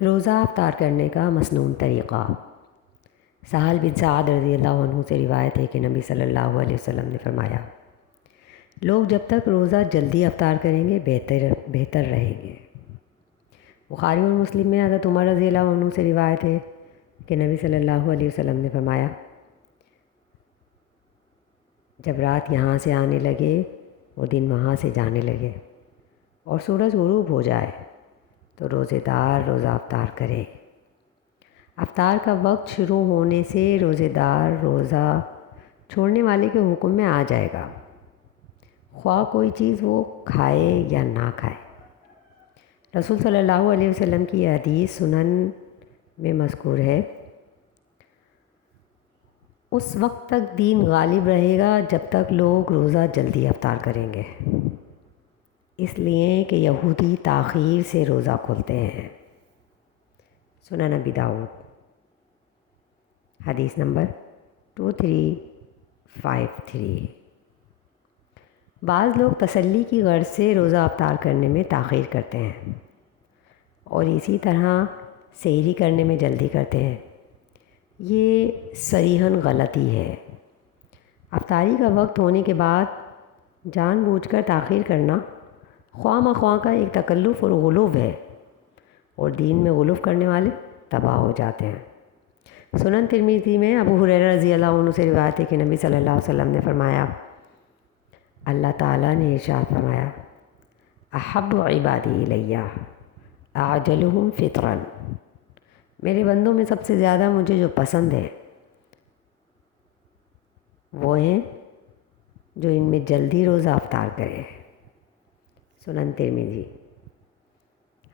روزہ افطار کرنے کا مسنون طریقہ۔ سہل بن سعد رضی اللہ عنہ سے روایت ہے کہ نبی صلی اللہ علیہ وسلم نے فرمایا، لوگ جب تک روزہ جلدی افطار کریں گے بہتر رہیں گے۔ بخاری اور مسلم میں حضرت عمر رضی اللہ عنہ سے روایت ہے کہ نبی صلی اللہ علیہ وسلم نے فرمایا، جب رات یہاں سے آنے لگے اور دن وہاں سے جانے لگے اور سورج غروب ہو جائے تو روزے دار روزہ افطار کرے۔ افطار کا وقت شروع ہونے سے روزے دار روزہ چھوڑنے والے کے حکم میں آ جائے گا، خواہ کوئی چیز وہ کھائے یا نہ کھائے۔ رسول صلی اللہ علیہ وسلم کی یہ حدیث سنن میں مذکور ہے۔ اس وقت تک دین غالب رہے گا جب تک لوگ روزہ جلدی افطار کریں گے، اس لیے کہ یہودی تاخیر سے روزہ کھولتے ہیں۔ سنن ابی داؤد حدیث نمبر 2353۔ بعض لوگ تسلی کی غرض سے روزہ افطار کرنے میں تاخیر کرتے ہیں اور اسی طرح سحری کرنے میں جلدی کرتے ہیں۔ یہ صریحاً غلطی ہے۔ افطاری کا وقت ہونے کے بعد جان بوجھ کر تاخیر کرنا خواہ مخواہ کا ایک تکلف اور غلو ہے، اور دین میں غلو کرنے والے تباہ ہو جاتے ہیں۔ سنن ترمذی میں ابو ہریرہ رضی اللہ عنہ سے روایت ہے کہ نبی صلی اللہ علیہ وسلم نے فرمایا، اللہ تعالیٰ نے ارشاد فرمایا، احب عبادی الیہ اعجلہم فطرا، میرے بندوں میں سب سے زیادہ مجھے جو پسند ہے وہ ہیں جو ان میں جلدی روزہ افطار کرے۔ سنن ترمذی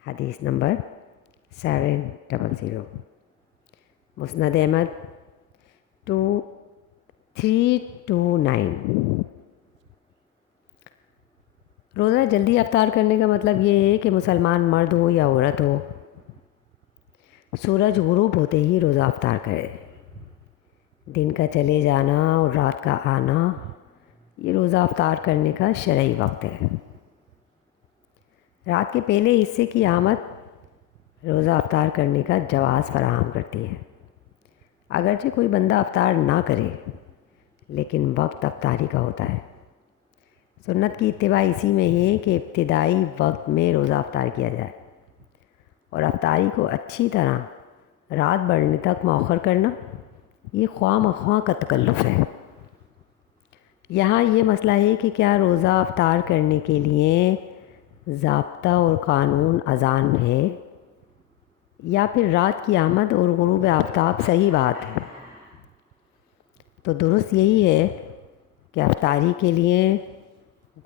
حدیث نمبر 700۔ مسند احمد 2329۔ روزہ جلدی افطار کرنے کا مطلب یہ ہے کہ مسلمان مرد ہو یا عورت ہو، سورج غروب ہوتے ہی روزہ افطار کرے۔ دن کا چلے جانا اور رات کا آنا یہ روزہ افطار کرنے کا شرعی وقت ہے۔ رات کے پہلے حصے کی آمد روزہ افطار کرنے کا جواز فراہم کرتی ہے۔ اگرچہ کوئی بندہ افطار نہ کرے لیکن وقت افطاری کا ہوتا ہے۔ سنت کی اتباع اسی میں ہے کہ ابتدائی وقت میں روزہ افطار کیا جائے، اور افطاری کو اچھی طرح رات بڑھنے تک مؤخر کرنا یہ خواہ مخواہ کا تکلف ہے۔ یہاں یہ مسئلہ ہے کہ کیا روزہ افطار کرنے کے لیے ضابطہ اور قانون اذان ہے یا پھر رات کی آمد اور غروب آفتاب صحیح بات ہے؟ تو درست یہی ہے کہ افطاری کے لیے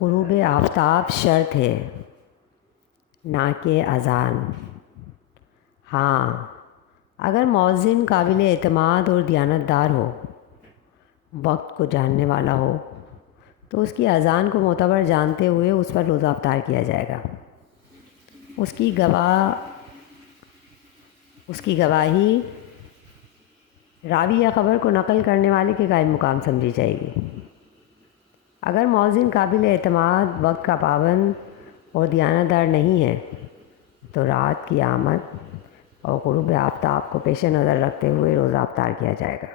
غروب آفتاب شرط ہے، نہ کہ اذان۔ ہاں، اگر مؤذن قابل اعتماد اور دیانتدار ہو، وقت کو جاننے والا ہو، تو اس کی اذان کو معتبر جانتے ہوئے اس پر روزہ افطار کیا جائے گا۔ اس کی گواہی راوی یا خبر کو نقل کرنے والے کے قائم مقام سمجھی جائے گی۔ اگر مؤذن قابل اعتماد، وقت کا پابند اور دیانتدار نہیں ہے تو رات کی آمد اور غروب آفتاب کو پیش نظر رکھتے ہوئے روزہ افطار کیا جائے گا۔